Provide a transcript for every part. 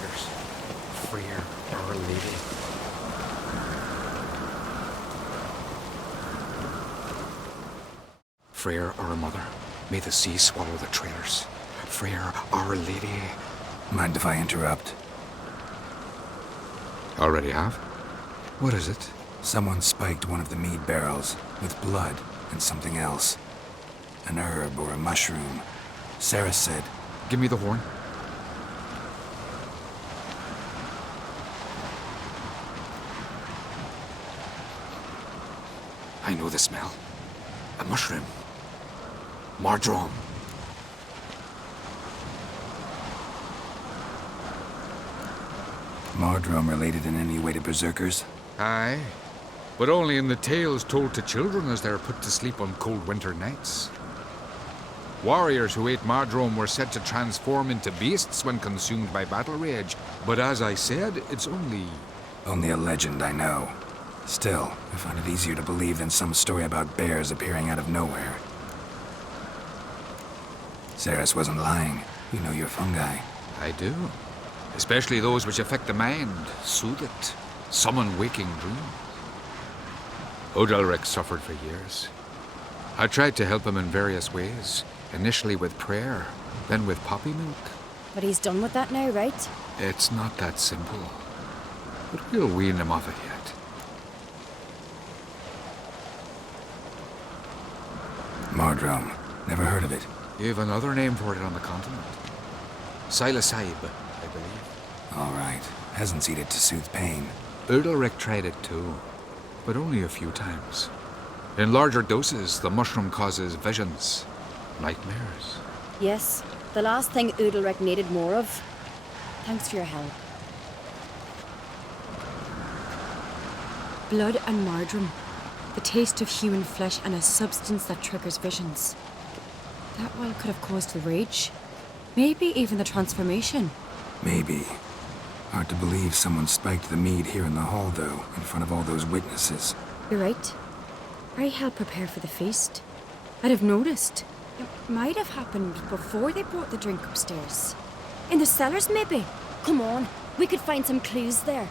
traitors. Freer, Our Lady. Freer, our mother, may the sea swallow the traitors. Freer, Our Lady. Mind if I interrupt? Already have? What is it? Someone spiked one of the mead barrels with blood and something else. An herb or a mushroom. Sarah said... Give me the horn. I know the smell. A mushroom. Marjoram. Marjoram related in any way to berserkers? Aye, but only in the tales told to children as they are put to sleep on cold winter nights. Warriors who ate marjoram were said to transform into beasts when consumed by battle rage, but as I said, it's only... Only a legend, I know. Still, I find it easier to believe than some story about bears appearing out of nowhere. Saris wasn't lying. You know your fungi. I do. Especially those which affect the mind, soothe it, summon waking dreams. Odalric suffered for years. I tried to help him in various ways, initially with prayer, then with poppy milk. But he's done with that now, right? It's not that simple. But we'll wean him off it yet. Marjoram. Never heard of it. You have another name for it on the continent. Psilocybe, I believe. All right. Hasn't seen it to soothe pain. Udalric tried it too, but only a few times. In larger doses, the mushroom causes visions, nightmares. Yes, the last thing Udalric needed more of. Thanks for your help. Blood and marjoram. The taste of human flesh and a substance that triggers visions. That well could have caused the rage. Maybe even the transformation. Maybe. Hard to believe someone spiked the mead here in the hall, though, in front of all those witnesses. You're right. I helped prepare for the feast. I'd have noticed. It might have happened before they brought the drink upstairs. In the cellars, maybe? Come on, we could find some clues there.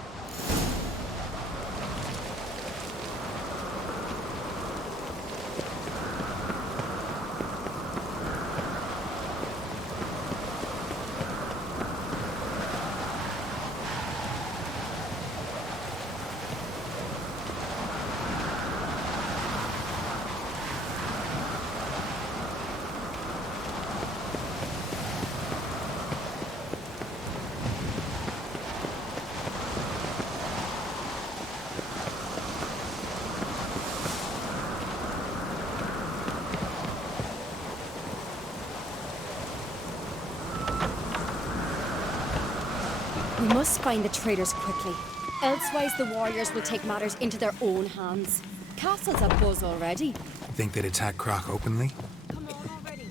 We must find the traitors quickly. Elsewise, the warriors will take matters into their own hands. Castle's a buzz already. Think they'd attack Croc openly? Come on already.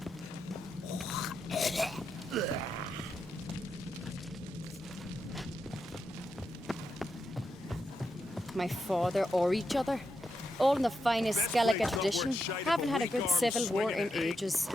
My father or each other. All in the finest Skellige tradition. Haven't had a good civil war in ages.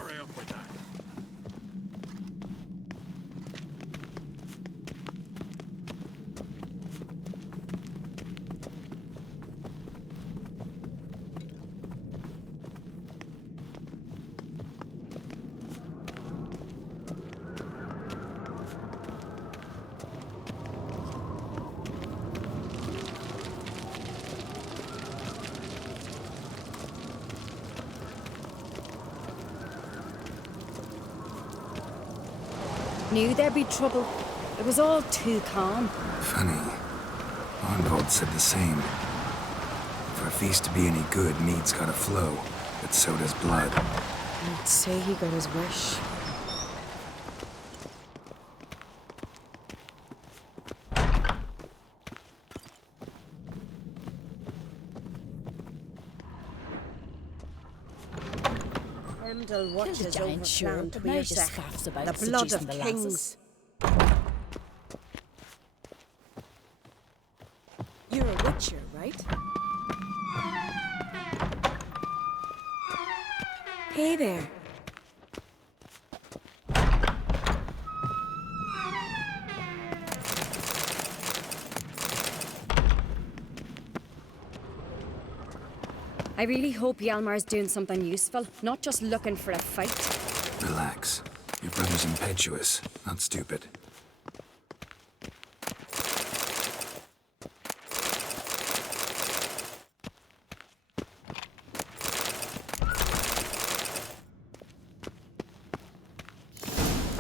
Knew there'd be trouble. It was all too calm. Funny. Arnvold said the same. For a feast to be any good, mead's gotta flow, but so does blood. I'd say he got his wish. Watches giant sure, but now just scoffs about the blood seducing of the kings. lasses. You're a witcher, right? Hey there. I really hope Hjalmar's doing something useful, not just looking for a fight. Relax. Your brother's impetuous, not stupid.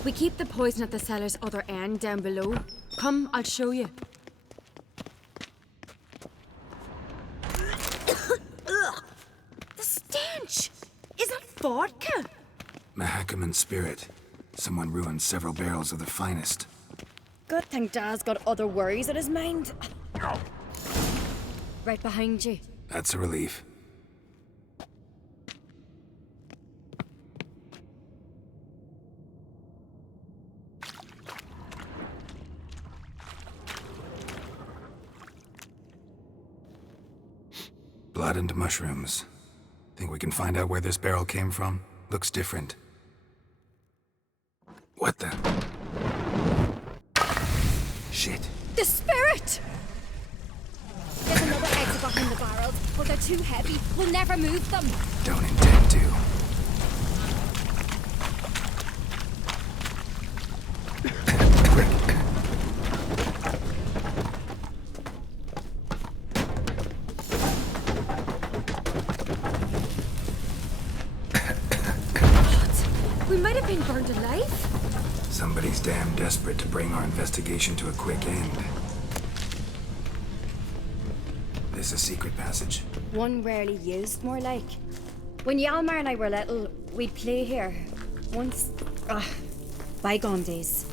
We keep the poison at the cellar's other end down below. Come, I'll show you. The stench! Is that vodka? Mahakaman spirit. Someone ruined several barrels of the finest. Good thing Dad's got other worries in his mind. Right behind you. That's a relief. Blood and mushrooms. Think we can find out where this barrel came from? Looks different. What the? Shit. The spirit! There's another exit behind the barrels, but they're too heavy. We'll never move them. Don't intend to. We might have been burned alive. Somebody's damn desperate to bring our investigation to a quick end. This a secret passage? One rarely used, more like. When Hjalmar and I were little, we'd play here. Once... bygone days.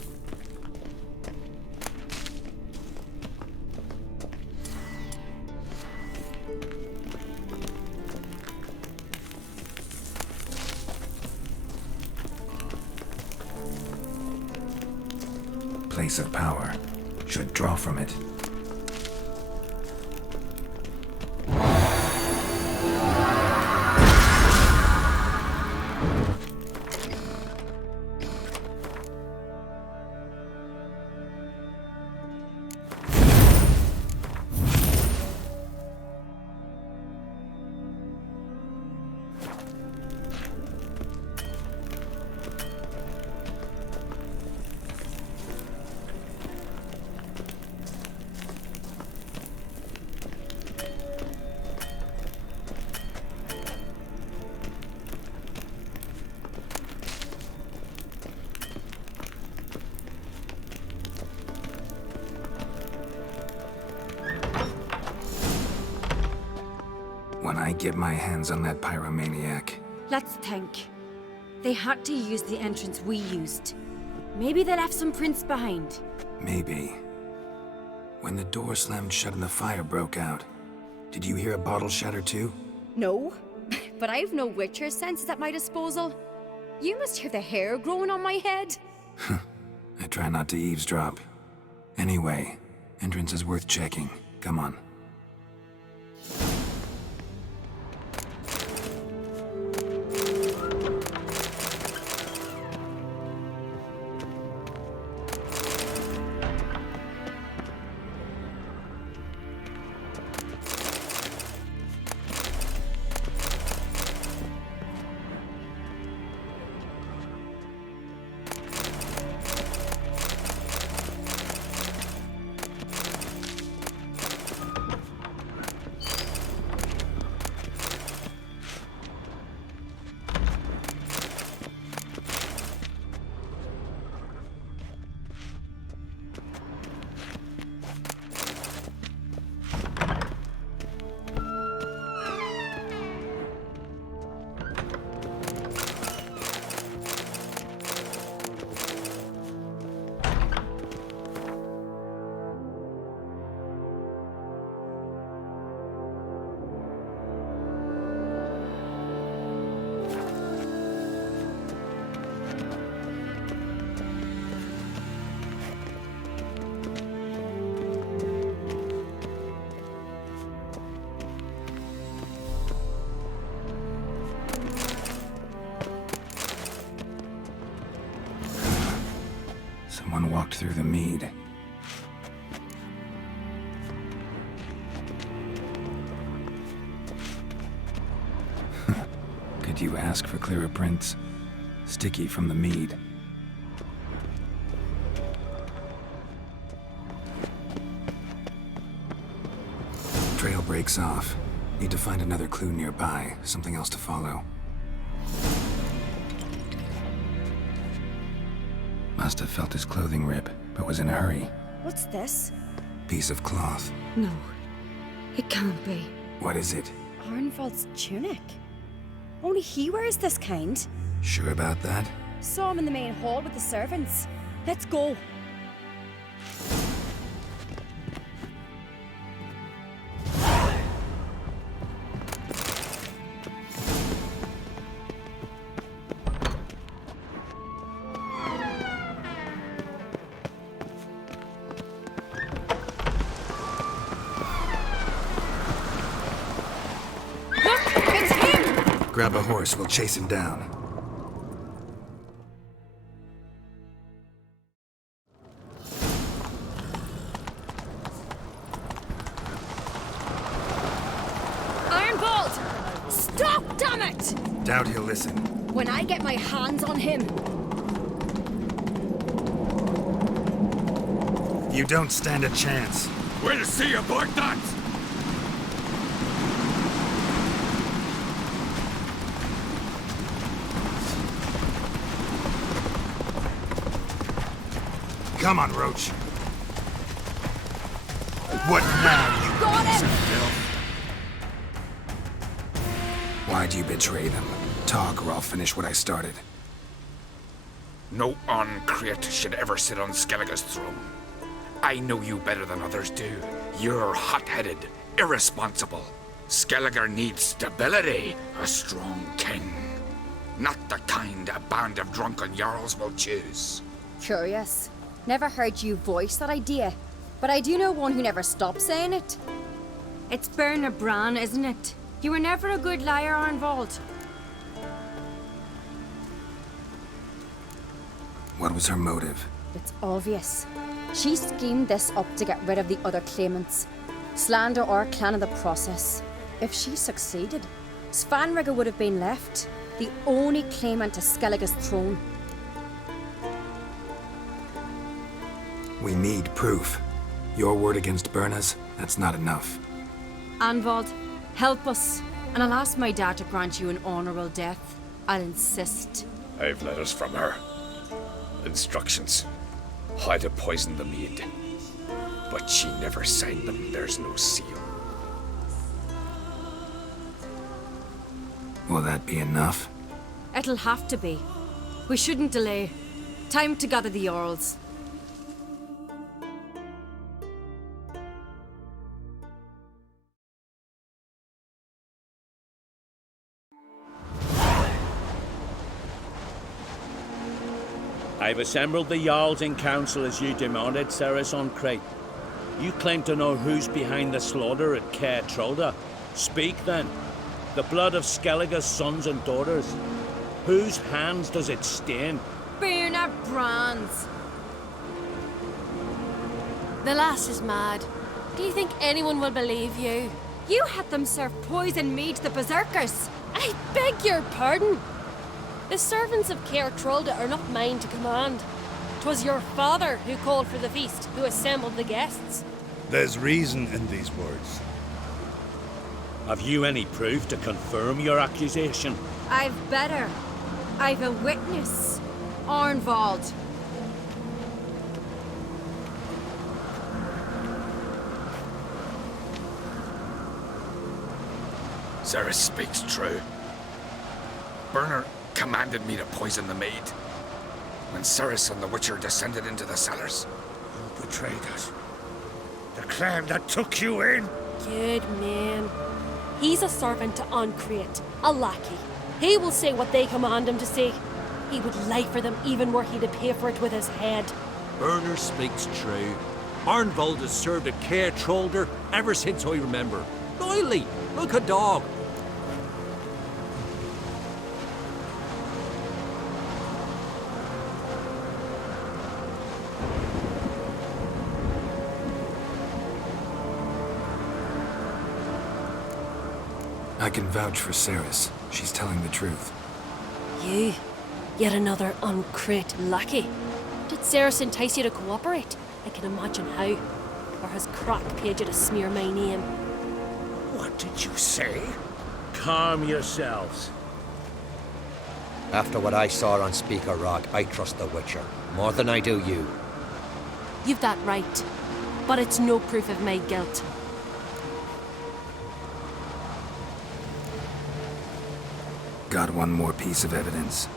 Place of power. Should draw from it. When I get my hands on that pyromaniac. Let's think. They had to use the entrance we used. Maybe they left some prints behind. Maybe. When the door slammed shut and the fire broke out, did you hear a bottle shatter too? No, but I've no Witcher senses at my disposal. You must hear the hair growing on my head. I try not to eavesdrop. Anyway, entrance is worth checking. Come on. Someone walked through the mead. ask for clearer prints. Sticky from the mead. Trail breaks off. Need to find another clue nearby, something else to follow. Must have felt his clothing rip, but was in a hurry. What's this? Piece of cloth. No, it can't be. What is it? Arnvald's tunic. Only he wears this kind. Sure about that? Saw him in the main hall with the servants. Let's go. Grab a horse, we'll chase him down. Ironbolt! Stop, damn it! Doubt he'll listen. When I get my hands on him. You don't stand a chance. We'll see about that! Come on, Roach. What now, you Got piece him! of filth? Why'd you betray them? Talk or I'll finish what I started. No uncreate should ever sit on Skellige's throne. I know you better than others do. You're hot-headed, irresponsible. Skellige needs stability, a strong king. Not the kind a band of drunken jarls will choose. Curious. Never heard you voice that idea, but I do know one who never stops saying it. It's Berna Bran, isn't it? You were never a good liar, Arnvald. What was her motive? It's obvious. She schemed this up to get rid of the other claimants. Slander our clan in the process. If she succeeded, Svanrige would have been left, the only claimant to Skellige's throne. We need proof. Your word against Berna's, that's not enough. Arnvald, help us, and I'll ask my dad to grant you an honorable death. I'll insist. I've letters from her. Instructions. How to poison the mead. But she never signed them. There's no seal. Will that be enough? It'll have to be. We shouldn't delay. Time to gather the Jarls. I've assembled the Jarls in council as you demanded, Ceres on Crate. You claim to know who's behind the slaughter at Caer Trolda. Speak then. The blood of Skellige's sons and daughters. Whose hands does it stain? Berna Bran's. The lass is mad. Do you think anyone will believe you? You had them serve poison mead to the berserkers. I beg your pardon. The servants of Caer Trolda are not mine to command. 'Twas your father who called for the feast, who assembled the guests. There's reason in these words. Have you any proof to confirm your accusation? I've better. I've a witness. Arnvald. Ceres speaks true. Berner commanded me to poison the maid. When Ceres and the Witcher descended into the cellars. You betrayed us. The clan that took you in. Good man. He's a servant to Uncreate, a lackey. He will say what they command him to say. He would lie for them even were he to pay for it with his head. Berner speaks true. Arnvald has served at Caer Trolda ever since I remember. Loyally, like a dog. I can vouch for Ceres. She's telling the truth. You, yet another uncrate lackey. Did Ceres entice you to cooperate? I can imagine how. Or has Crack paid you to smear my name? What did you say? Calm yourselves. After what I saw on Speaker Rock, I trust the Witcher. More than I do you. You've that right. But it's no proof of my guilt. Got one more piece of evidence.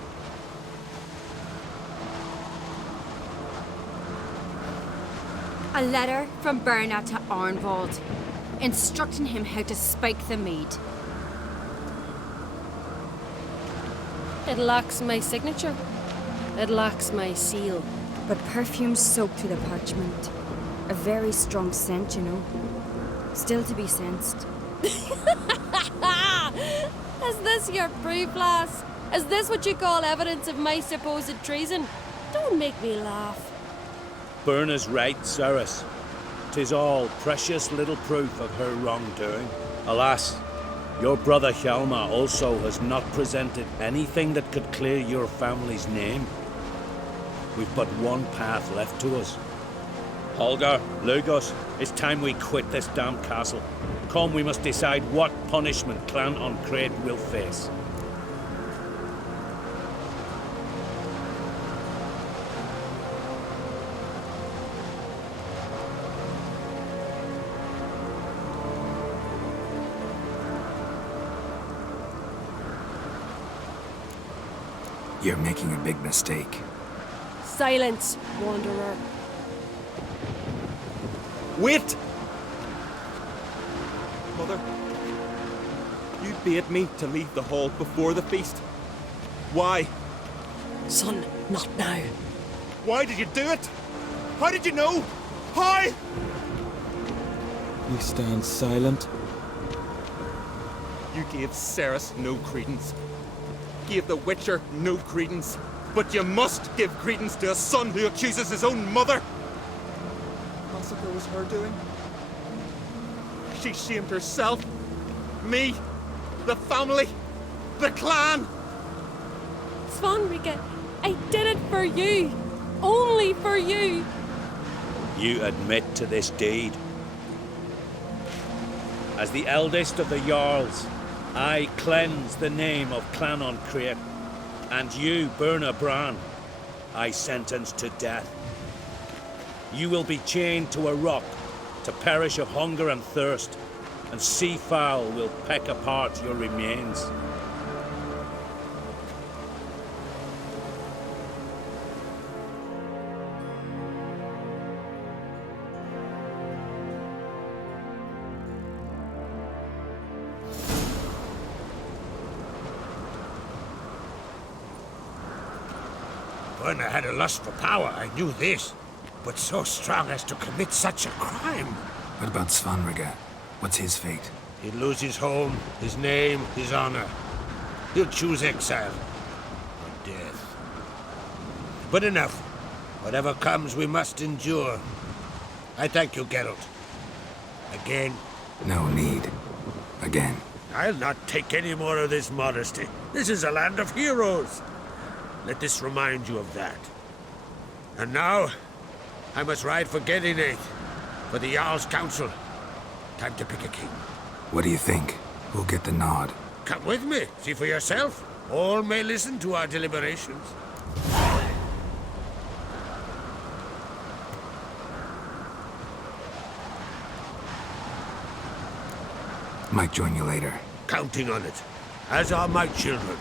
A letter from Berna to Arnvald, instructing him how to spike the mead. It lacks my signature. It lacks my seal. But perfume soaked through the parchment. A very strong scent, you know. Still to be sensed. Is this your proof, lass? Is this what you call evidence of my supposed treason? Don't make me laugh. Berna's right, Ceres. 'Tis all precious little proof of her wrongdoing. Alas, your brother Hjalmar also has not presented anything that could clear your family's name. We've but one path left to us. Holger, Lugos, it's time we quit this damn castle. Come, we must decide what punishment Clan on Crate will face. You're making a big mistake. Silence, wanderer. Wait! Mother, you bade me to leave the hall before the feast. Why? Son, not now. Why did you do it? How did you know? How? You stand silent. You gave Ceres no credence. Gave the Witcher no credence. But you must give credence to a son who accuses his own mother. Massacre was her doing. She shamed herself, me, the family, the clan. Svanrika, I did it for you. Only for you. You admit to this deed. As the eldest of the Jarls, I cleanse the name of Clan on Crate, and you, Berna Bran, I sentence to death. You will be chained to a rock to perish of hunger and thirst, and sea fowl will peck apart your remains. Berna had a lust for power, I knew this. But so strong as to commit such a crime. What about Svanrika? What's his fate? He'd lose his home, his name, his honor. He'll choose exile. Or death. But enough. Whatever comes, we must endure. I thank you, Geralt. Again. No need. Again. I'll not take any more of this modesty. This is a land of heroes. Let this remind you of that. And now, I must ride for Yennefer, for the Jarl's Council. Time to pick a king. What do you think? Who'll get the nod? Come with me, see for yourself. All may listen to our deliberations. Might join you later. Counting on it, as are my children.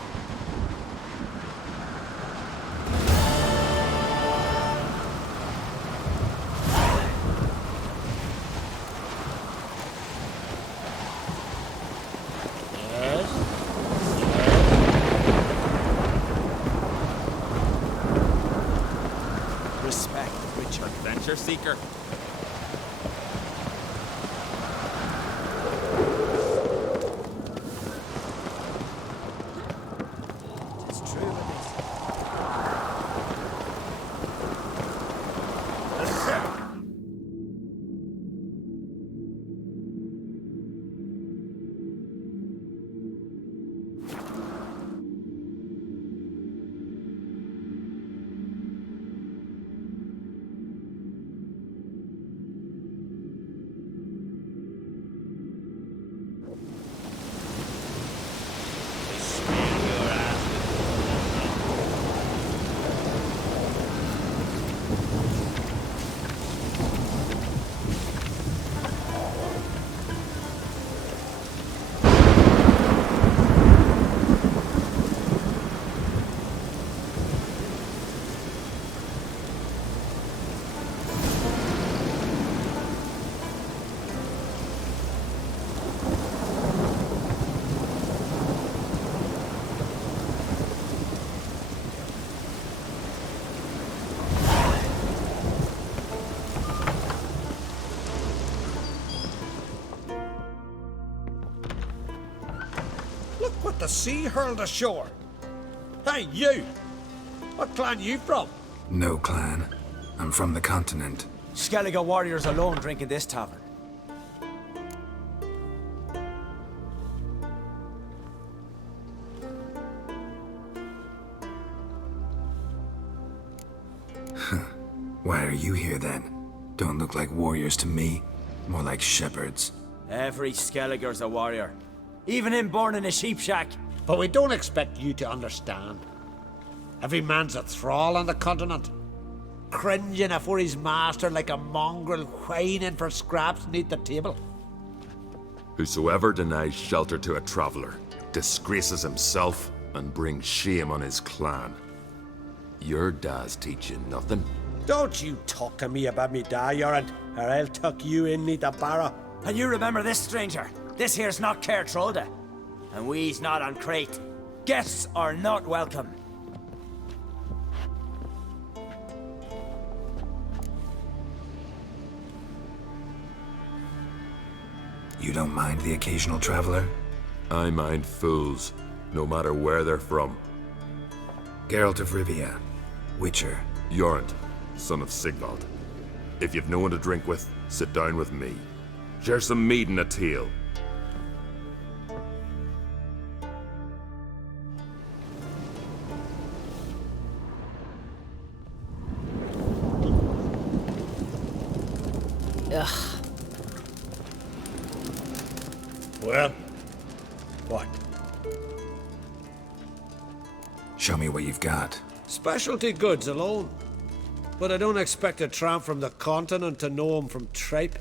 Respect, rich adventure seeker. the sea hurled ashore. Hey, you! What clan you from? No clan. I'm from the continent. Skellige warriors alone drink in this tavern. Why are you here then? Don't look like warriors to me. More like shepherds. Every Skellige's a warrior. Even him born in a sheep shack. But we don't expect you to understand. Every man's a thrall on the continent. Cringing afore his master like a mongrel whining for scraps beneath the table. Whosoever denies shelter to a traveller disgraces himself and brings shame on his clan. Your dad's teaching nothing. Don't you talk to me about me da, Yoran, or I'll tuck you in neath the barrow. And you remember this, stranger? This here's not Cair Trolda. And we's not on Crete. Guests are not welcome. You don't mind the occasional traveler? I mind fools, no matter where they're from. Geralt of Rivia, Witcher. Yorant, son of Sigvald. If you've no one to drink with, sit down with me. Share some mead and a tale. Ugh. Well, what? Show me what you've got. Specialty goods alone. But I don't expect a tramp from the continent to know 'em from tripe.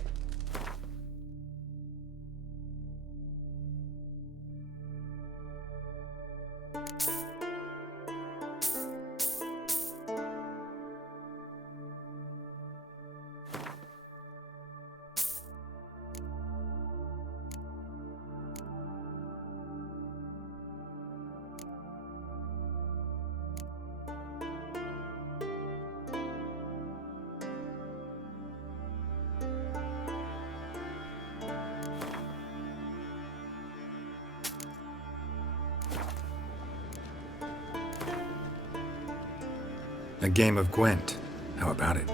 A game of Gwent. How about it?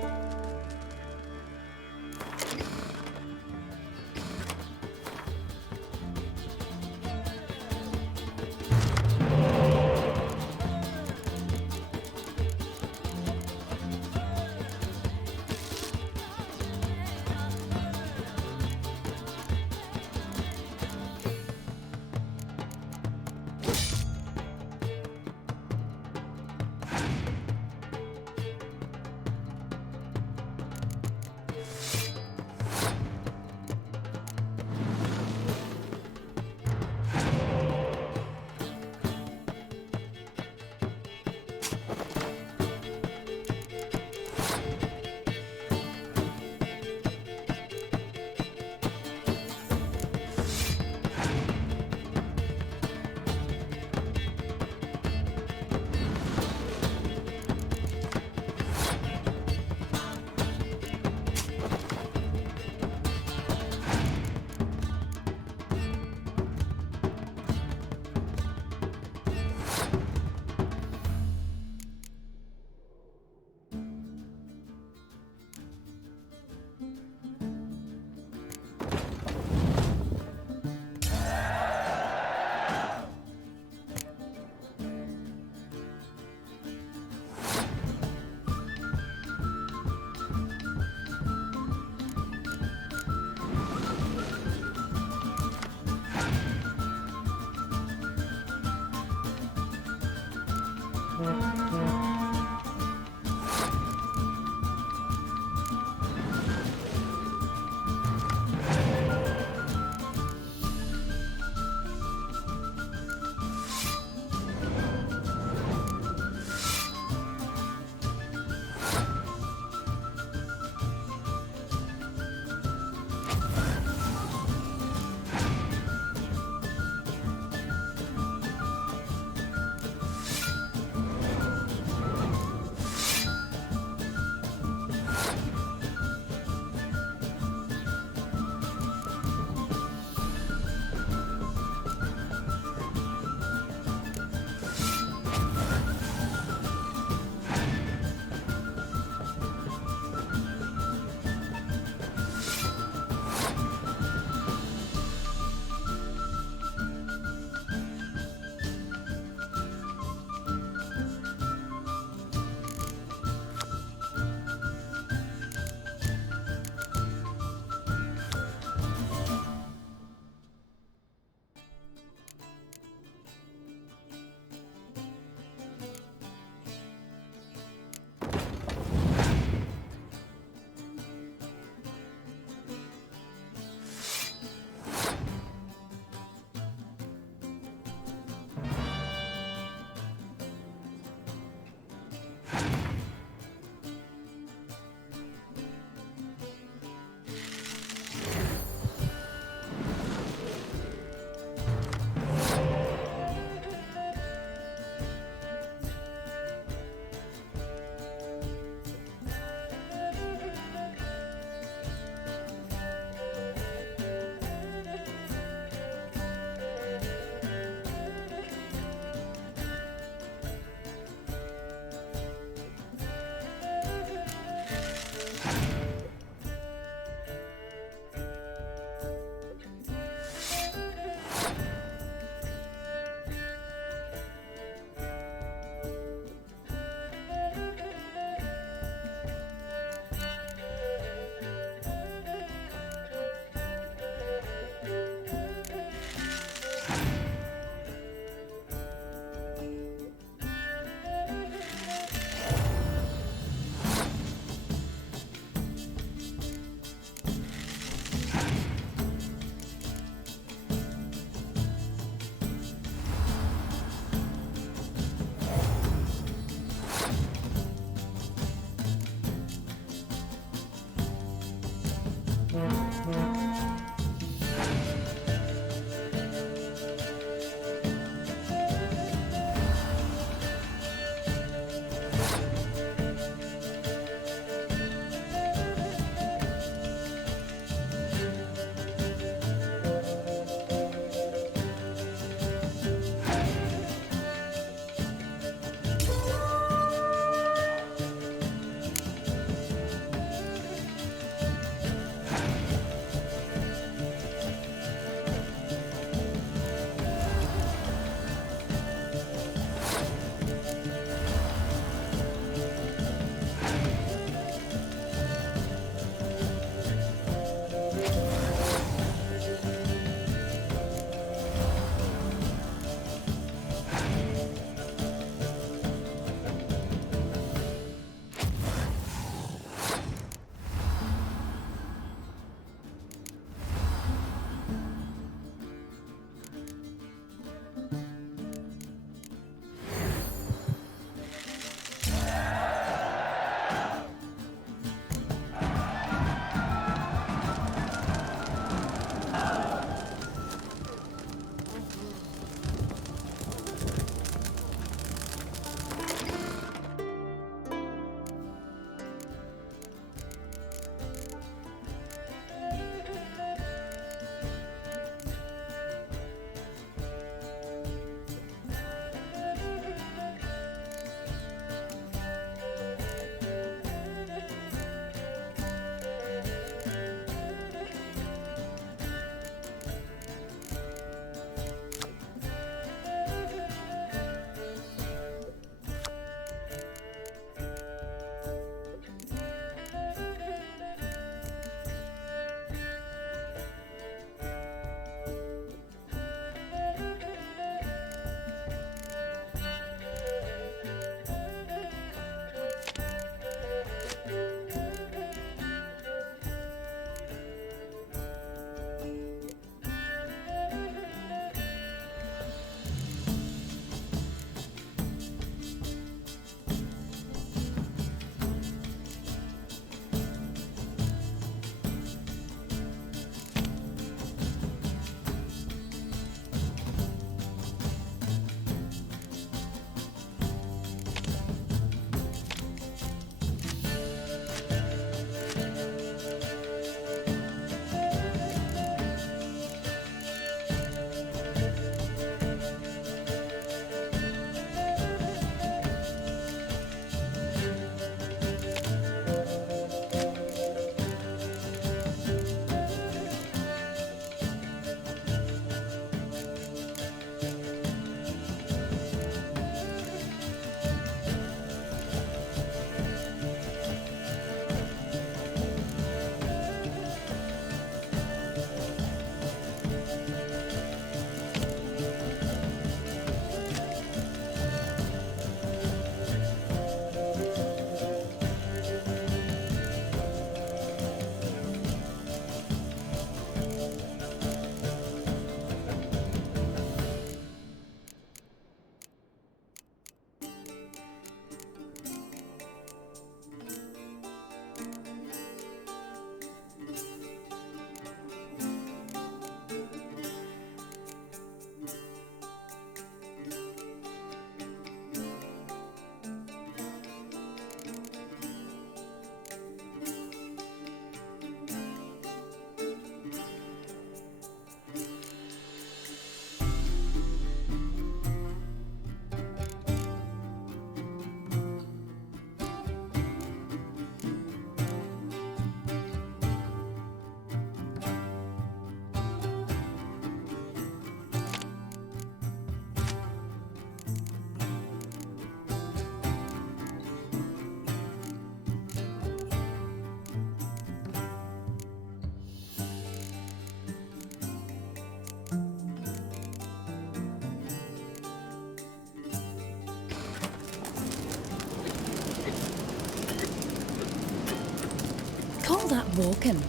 call that walking?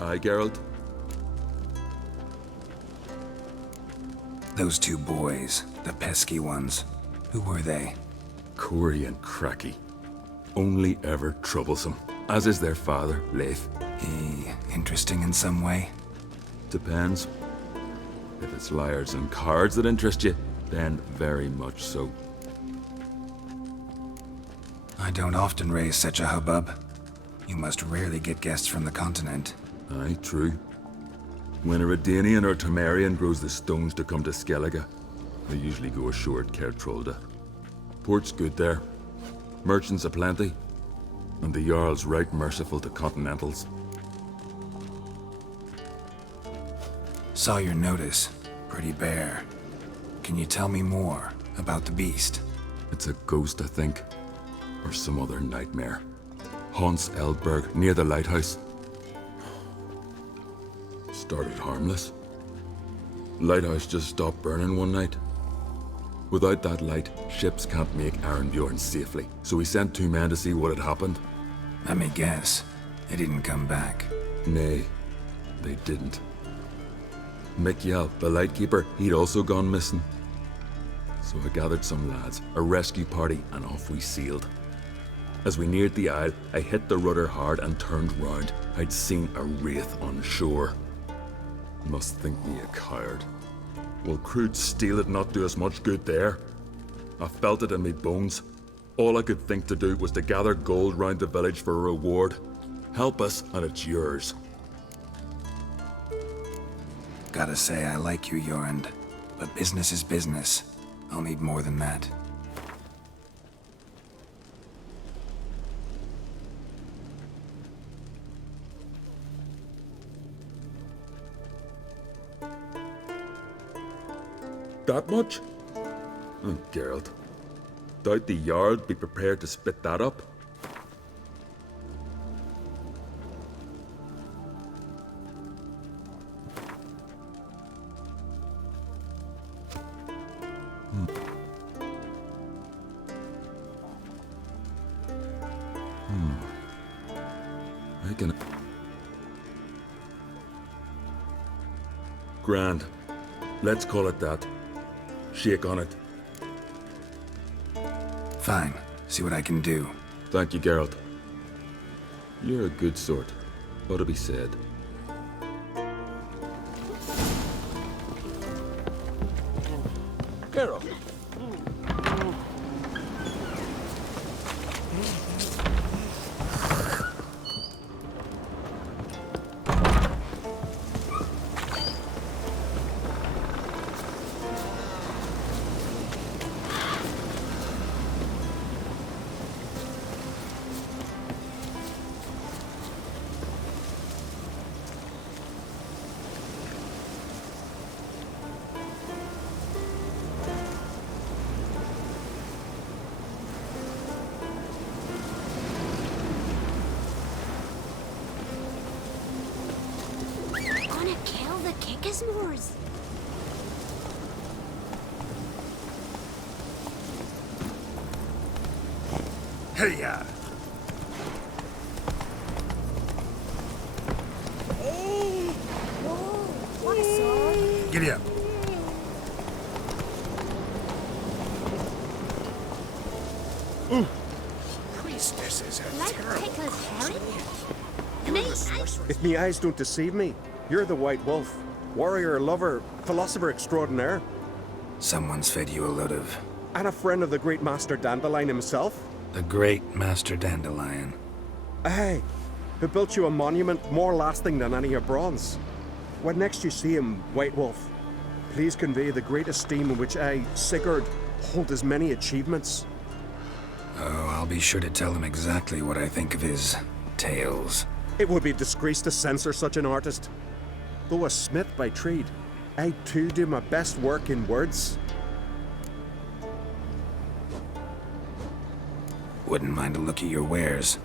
Aye, Geralt? Those two boys, the pesky ones, who were they? Corey and Cracky. Only ever troublesome, as is their father, Letho. He interesting in some way? Depends. If it's liars and cards that interest you, then very much so. I don't often raise such a hubbub. You must rarely get guests from the continent. Aye, true. When a Redanian or Temerian grows the stones to come to Skellige, they usually go ashore at Caer Trolda. Port's good there. Merchants aplenty. And the Jarl's right merciful to continentals. Saw your notice. Pretty bare. Can you tell me more about the beast? It's a ghost, I think. Or some other nightmare. Haunts Eldberg, near the lighthouse. Started harmless. Lighthouse just stopped burning one night. Without that light, ships can't make Arenbjorn safely, so we sent 2 men to see what had happened. Let me guess. They didn't come back. Nay, they didn't. Mikjal, the lightkeeper, he'd also gone missing. So I gathered some lads, a rescue party, and off we sailed. As we neared the isle, I hit the rudder hard and turned round. I'd seen a wraith on shore. Must think me a coward. Will crude steel it not do us much good there? I felt it in me bones. All I could think to do was to gather gold round the village for a reward. Help us, and it's yours. Gotta say, I like you, Jorund. But business is business. I'll need more than that. That much? Oh, Geralt. Doubt the Jarl'd be prepared to spit that up. I can... Grand. Let's call it that. Shake on it. Fine. See what I can do. Thank you, Geralt. You're a good sort. Ought to be said. Geralt. Kismores. Hey-ya! Hey! Whoa! What's up? Giddy up. Priestesses are like Pickled herring? If me eyes don't deceive me, you're the White Wolf. Warrior, lover, philosopher extraordinaire. Someone's fed you a load of... And a friend of the great Master Dandelion himself. The great Master Dandelion. Aye, who built you a monument more lasting than any of bronze. When next you see him, White Wolf, please convey the great esteem in which I, Sigurd, hold his many achievements. Oh, I'll be sure to tell him exactly what I think of his tales. It would be a disgrace to censor such an artist. Though a smith by trade, I too do my best work in words. Wouldn't mind a look at your wares.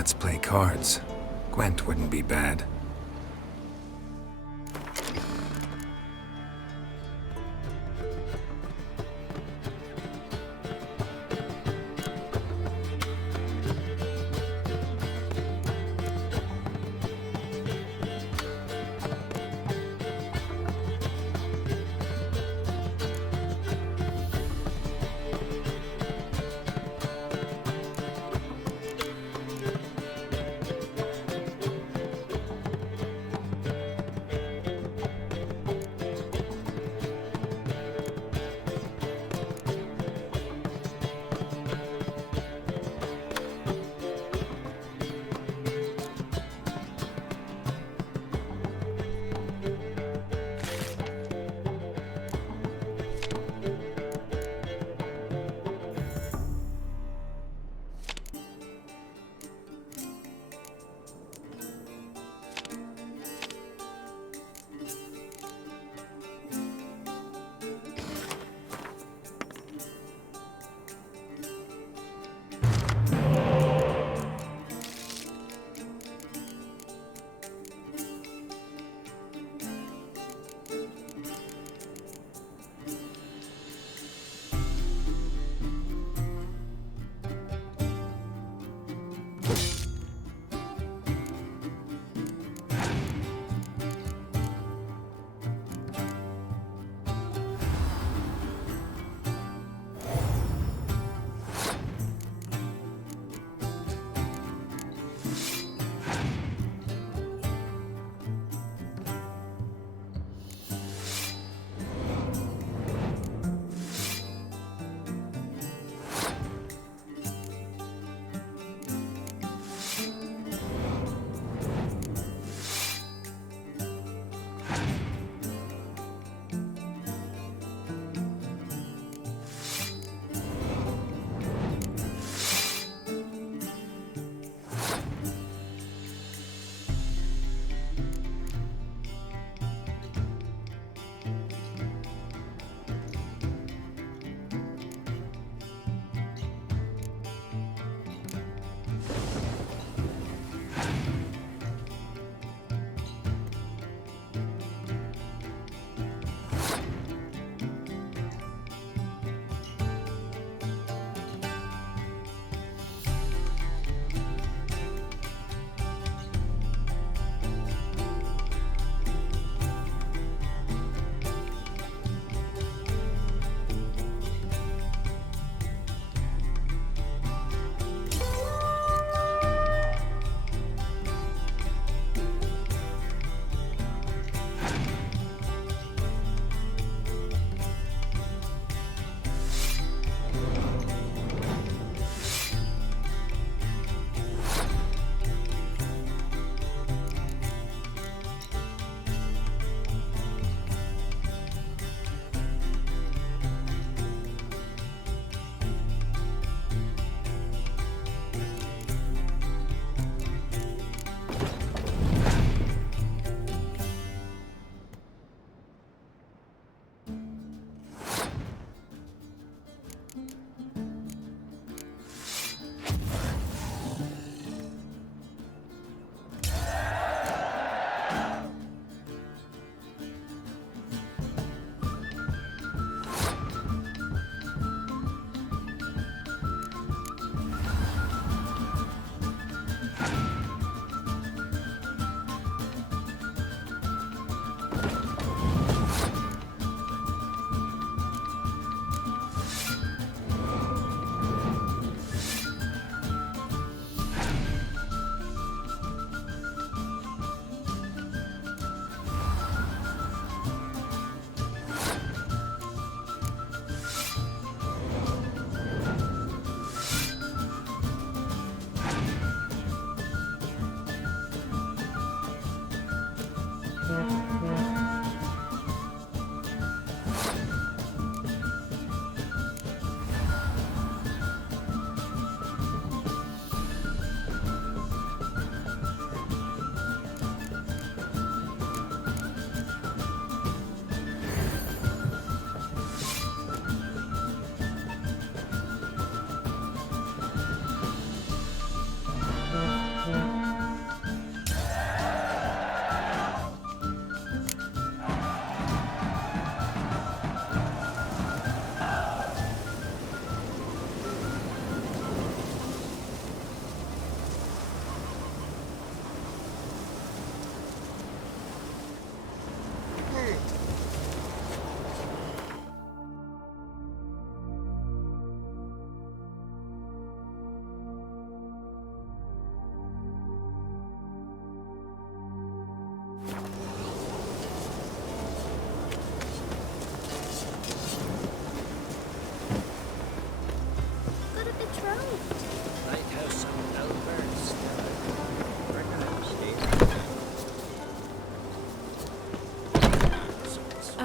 Let's play cards. Gwent wouldn't be bad.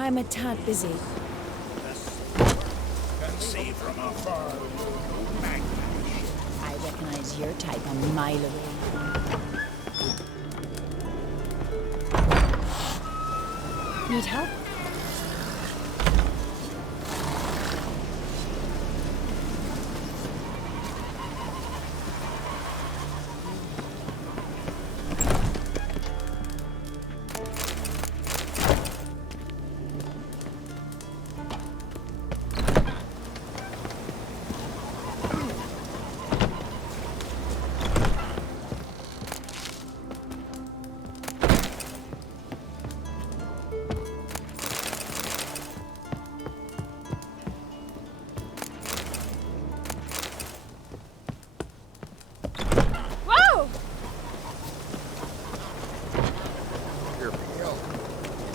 I'm a tad busy. Can see from afar. I recognize your type a mile away. Need help?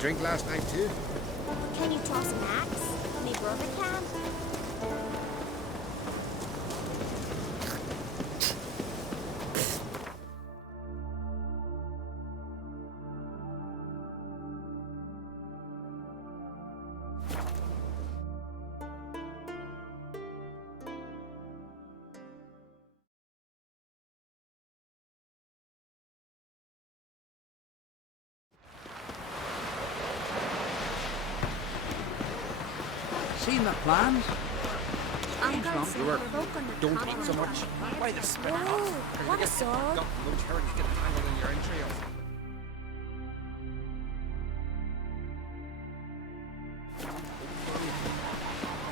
Drink last night too? Can you toss an axe? Me brother can. Seen the plans? I'm Long going work. Don't eat so much. Why the spin Whoa, off? what a song. Got those hurts get tangled in your entrails.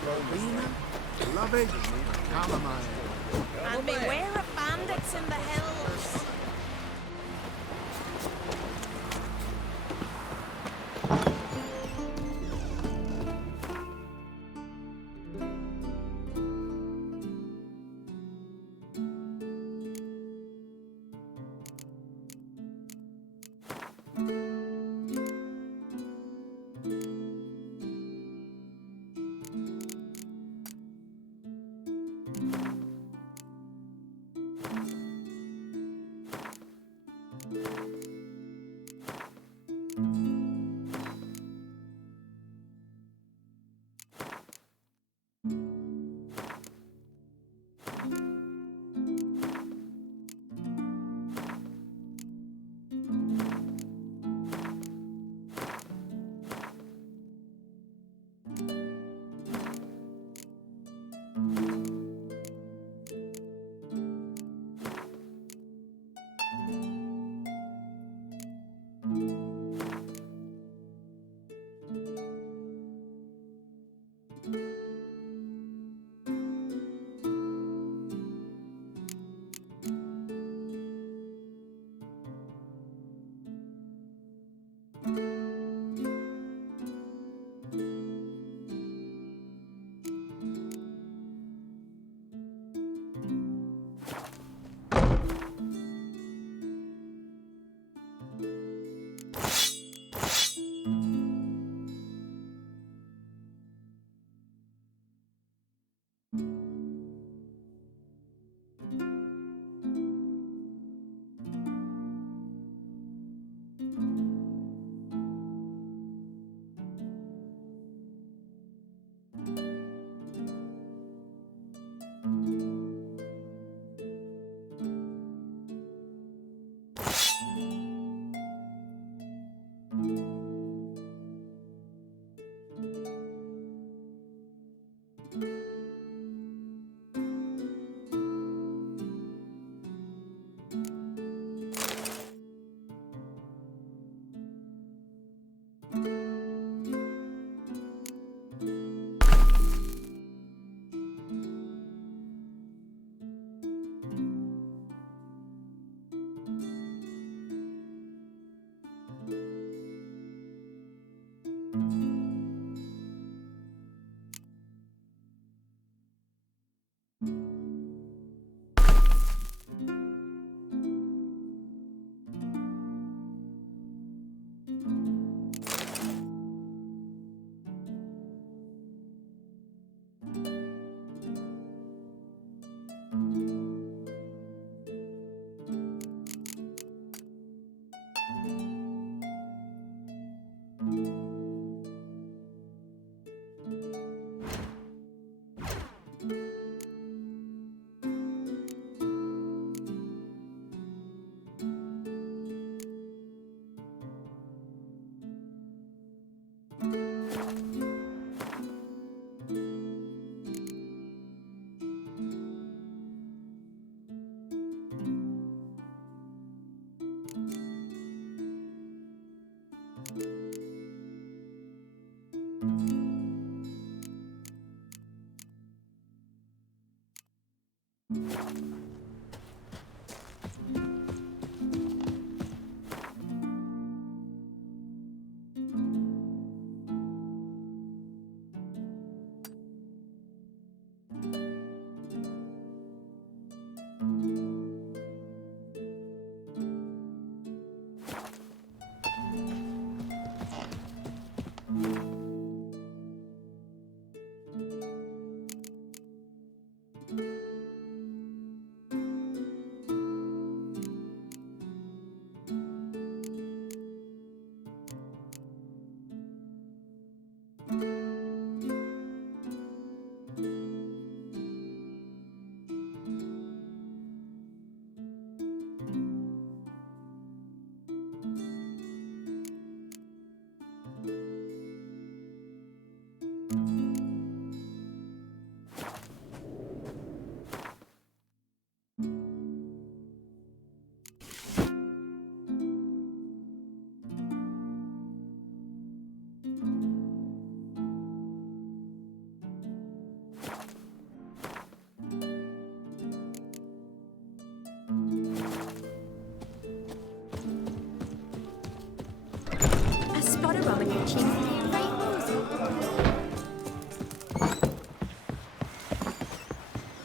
Verbena, lovage, chamomile. And beware of bandits in the hills.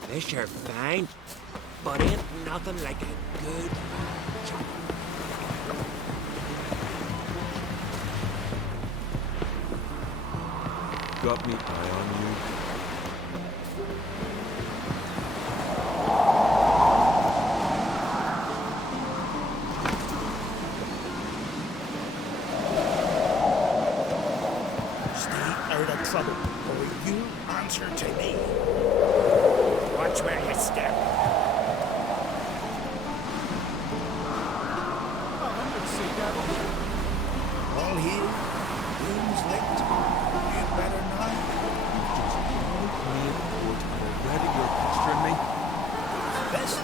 This you're fine, but ain't nothing like a good chop. Got me eye on you. Out of trouble, or you answer to me. Watch where you step. All here, rooms lit. You better not. Already you're pestering me. This?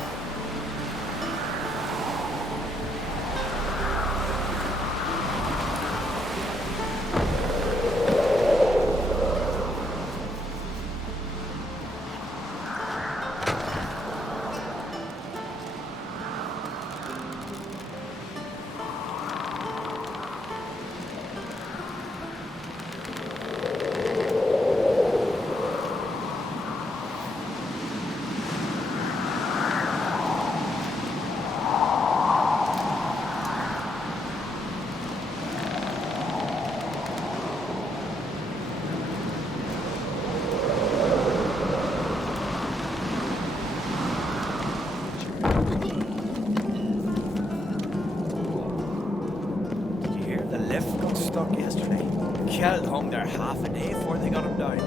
Stuck yesterday. Kjeld hung there half a day before they got him down.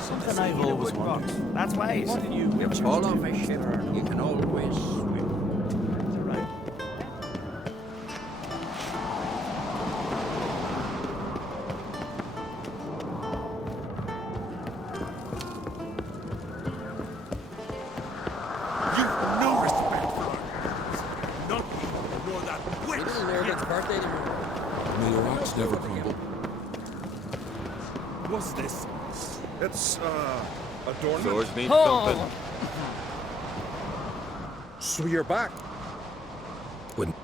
Something I've always wondered. That's why you Fall off a ship, you can always swim. That's right. May your rocks never crumble. What's this? It's, adornment. Floors need thumping. So you're back? Wouldn't.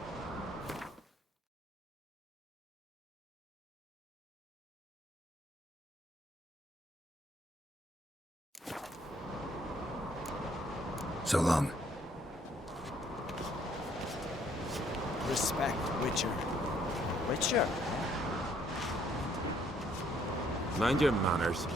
So long. Respect, Witcher. Witcher? Mind your manners.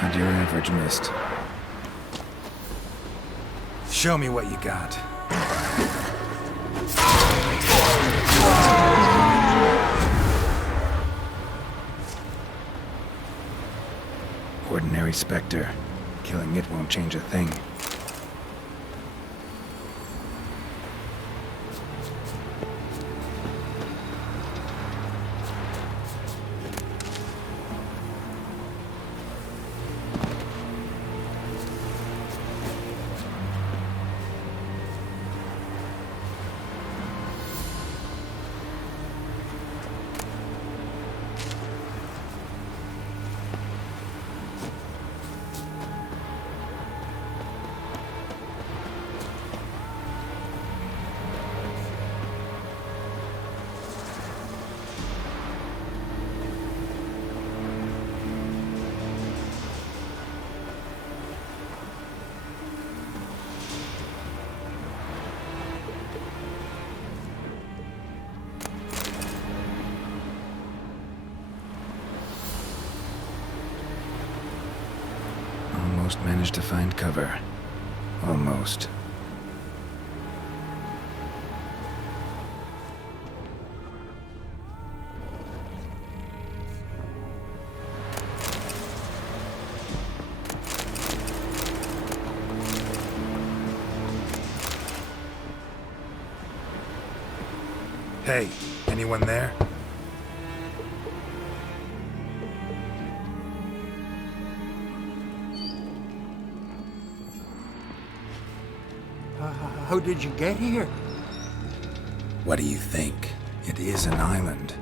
Not your average mist. Show me what you got. Ordinary specter. Killing it won't change a thing. Almost managed to find cover. Almost. Hey, anyone there? How did you get here? What do you think? It is an island.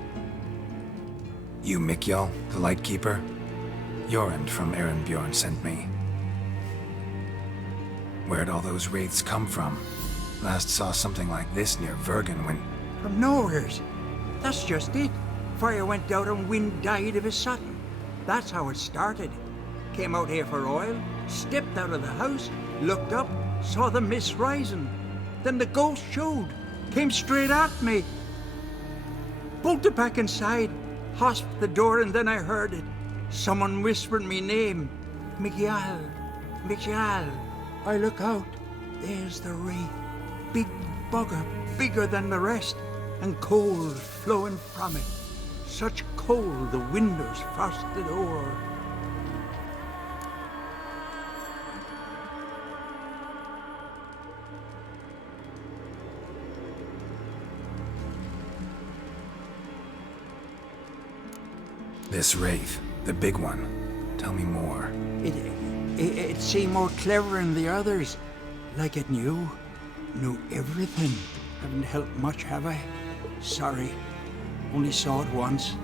You Mikjal, the Lightkeeper? Jorund from Bjorn sent me. Where'd all those wraiths come from? Last saw something like this near Vergen when... From nowheres. That's just it. Fire went out and wind died of a sudden. That's how it started. Came out here for oil, stepped out of the house, looked up, saw the mist rising. Then the ghost showed, came straight at me. Bolted back inside, hosped the door, and then I heard it. Someone whispered me name. Mikjal. Mikjal. I look out. There's the wraith. Big bugger, bigger than the rest, and cold flowing from it. Such cold the windows frosted o'er. This wraith, the big one. Tell me more. It seemed more clever than the others. Like it knew everything. Haven't helped much, have I? Sorry. Only saw it once.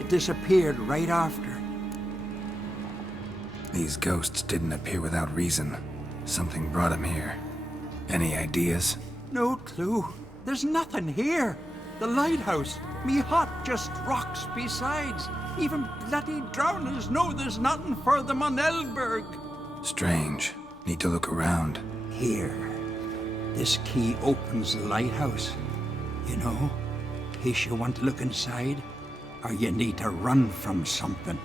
It disappeared right after. These ghosts didn't appear without reason. Something brought them here. Any ideas? No clue. There's nothing here. The lighthouse, me hut, just rocks besides. Even bloody drowners know there's nothing for them on Elberg. Strange. Need to look around. Here. This key opens the lighthouse. You know, in case you want to look inside, or you need to run from something.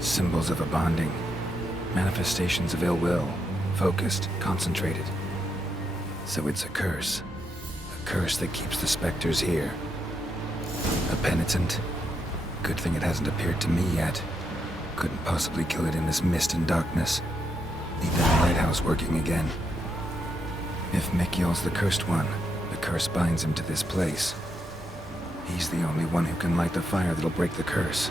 Symbols of a bonding. Manifestations of ill will. Focused, concentrated. So it's a curse. A curse that keeps the specters here. A penitent. Good thing it hasn't appeared to me yet. Couldn't possibly kill it in this mist and darkness. Need that lighthouse working again. If Mikjal's the cursed one, the curse binds him to this place. He's the only one who can light the fire that'll break the curse.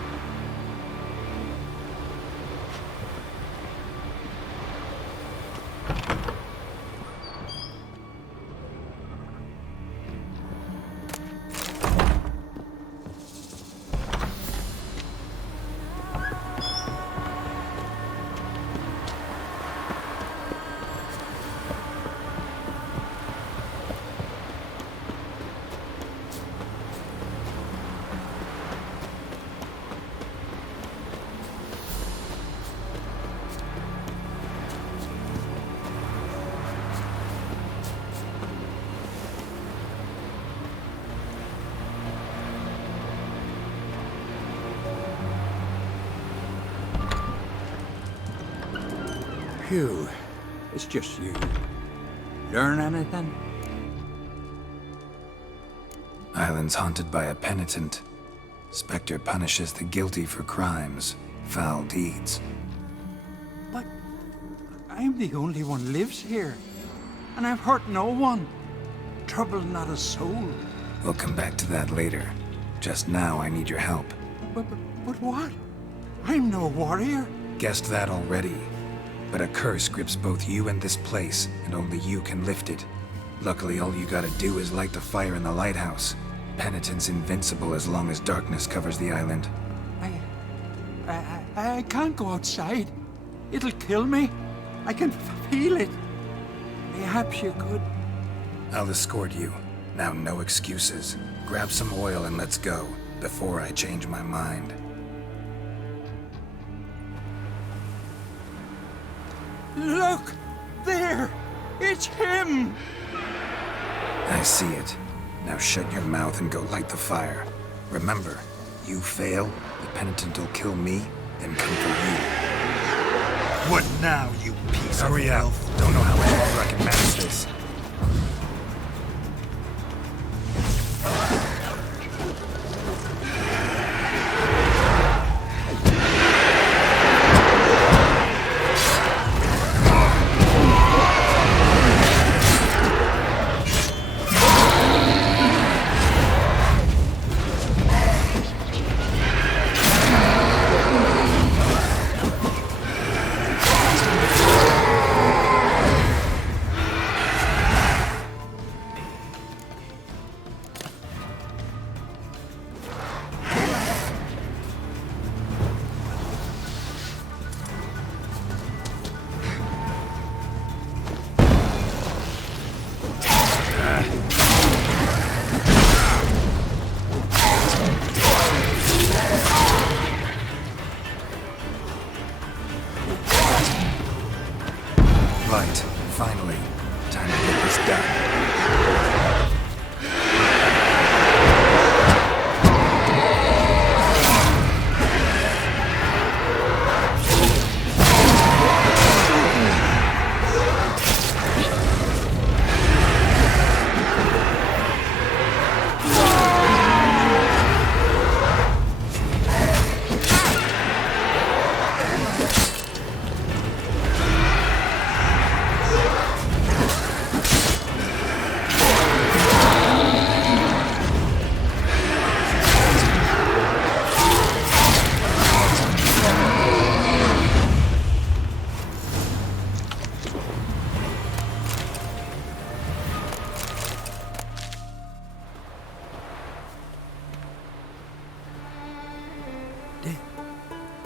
Phew. It's just you. Learn anything? Island's haunted by a penitent. Spectre punishes the guilty for crimes, foul deeds. But I'm the only one lives here. And I've hurt no one. Trouble not a soul. We'll come back to that later. Just now, I need your help. But what? I'm no warrior. Guessed that already. But a curse grips both you and this place, and only you can lift it. Luckily, all you gotta do is light the fire in the lighthouse. Penitent's invincible as long as darkness covers the island. I can't go outside. It'll kill me. I can feel it. Perhaps you could. I'll escort you. Now, no excuses. Grab some oil and let's go, before I change my mind. Look! There! It's him! I see it. Now shut your mouth and go light the fire. Remember, you fail, the penitent will kill me, then come for you. What now, you piece of Hurry up. filth? Don't know how longer I can manage this. Right, finally. Time to get this done.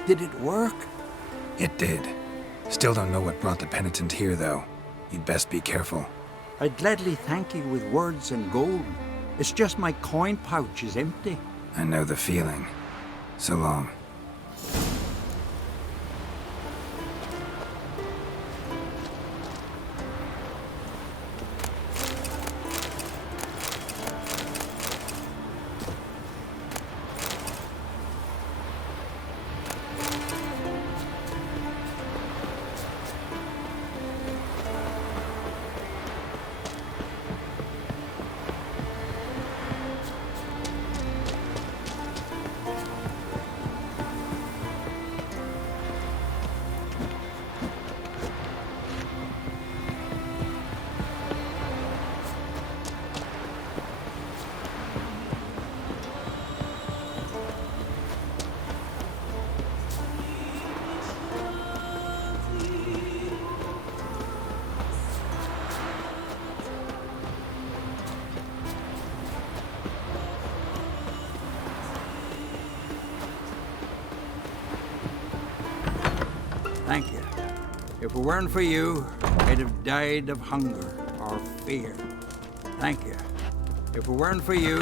Did it work? It did. Still don't know what brought the penitent here, though. You'd best be careful. I'd gladly thank you with words and gold. It's just my coin pouch is empty. I know the feeling. So long. Thank you. If it weren't for you, I'd have died of hunger or fear. Thank you. If it weren't for you...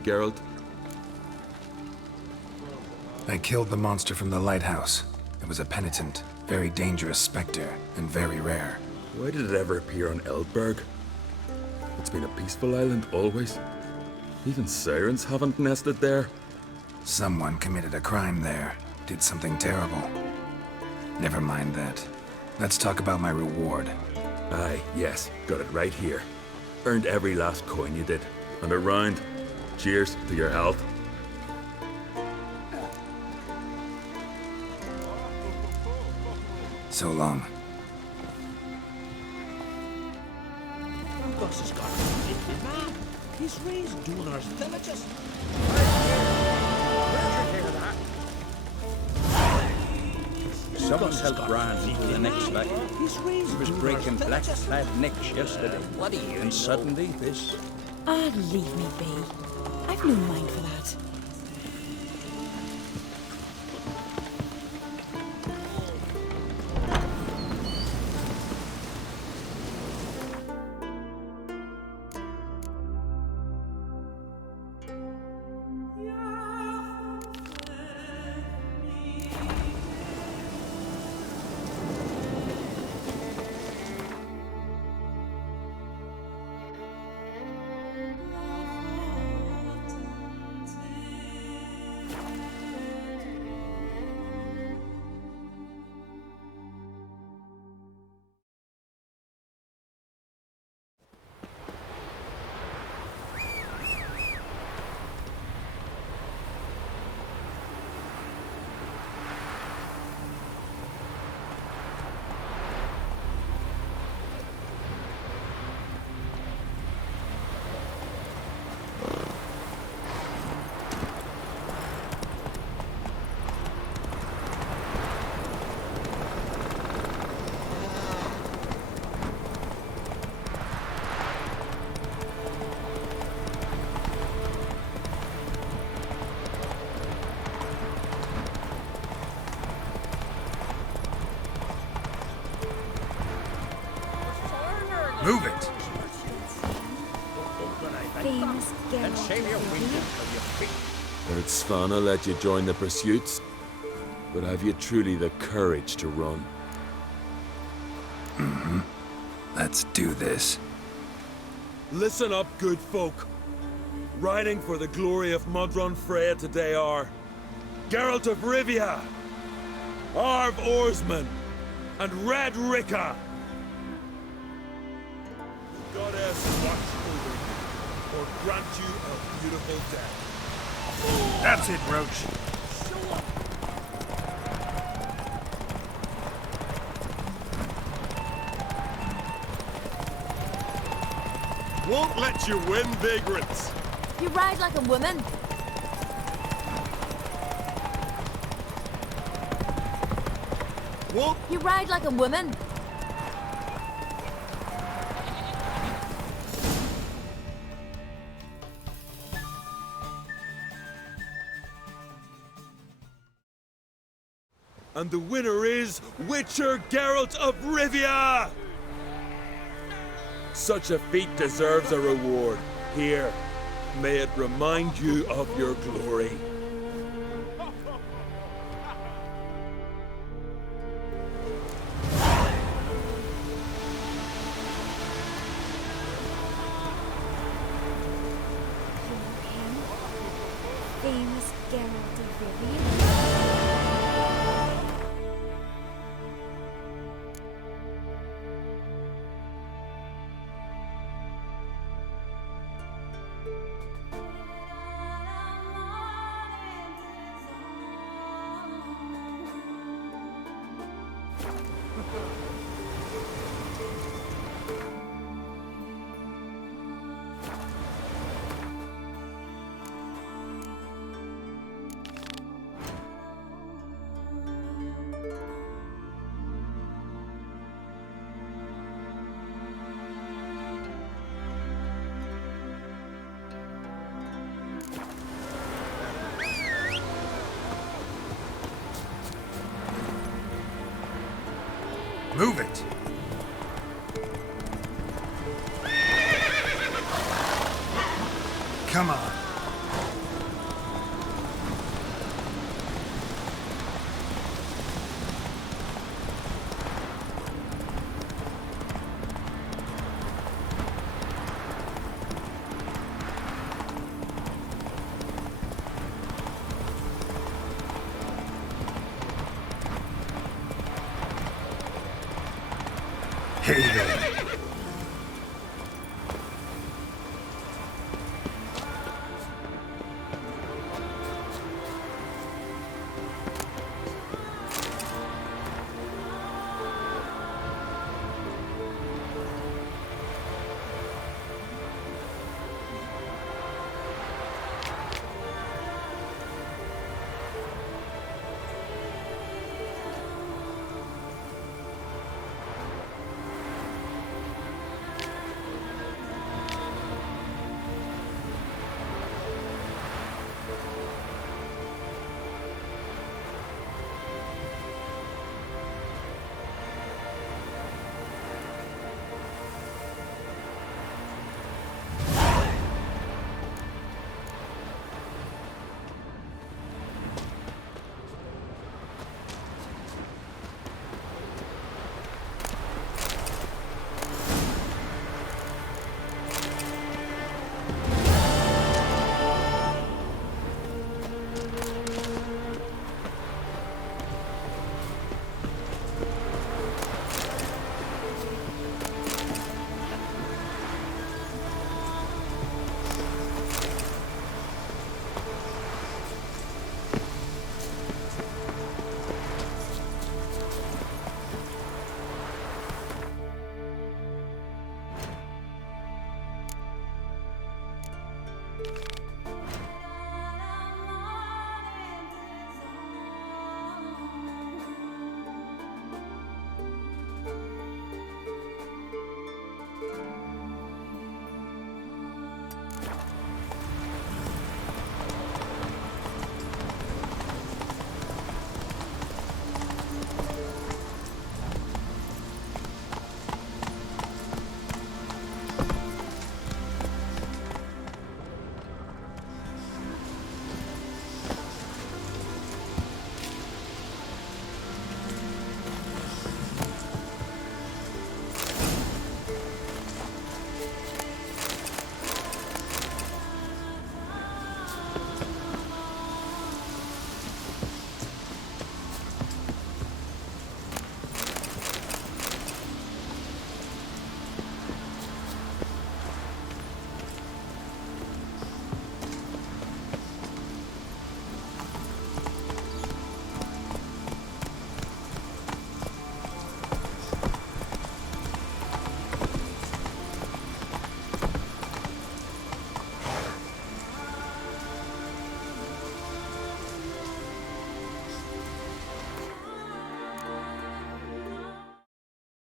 Aye, Geralt? I killed the monster from the lighthouse. It was a penitent, very dangerous specter, and very rare. Why did it ever appear on Eldberg? It's been a peaceful island, always. Even sirens haven't nested there. Someone committed a crime there. Did something terrible. Never mind that. Let's talk about my reward. Aye, yes. Got it right here. Earned every last coin you did. And a round. Cheers to your health. So long. Gus has got completely mad. He's raised donors' villages. Someone's helped Brian into the next level. He was breaking black-clad necks yesterday. And suddenly this. Ah, leave me be. I've no mind for that. Move it! And shave your wings from your feet. It's fun I'll let you join the pursuits. But have you truly the courage to run? Mm-hmm. Let's do this. Listen up, good folk. Riding for the glory of Modron Freya today are Geralt of Rivia, Arv Oarsman, and Red Ricka. The goddess watch over you, or grant you a beautiful death. That's it, Roach. Won't let you win, vagrants. You ride like a woman. Won't you ride like a woman? And the winner is Witcher Geralt of Rivia! Such a feat deserves a reward. Here, may it remind you of your glory. Famous Geralt of Rivia. Move it! Come on. Hey there.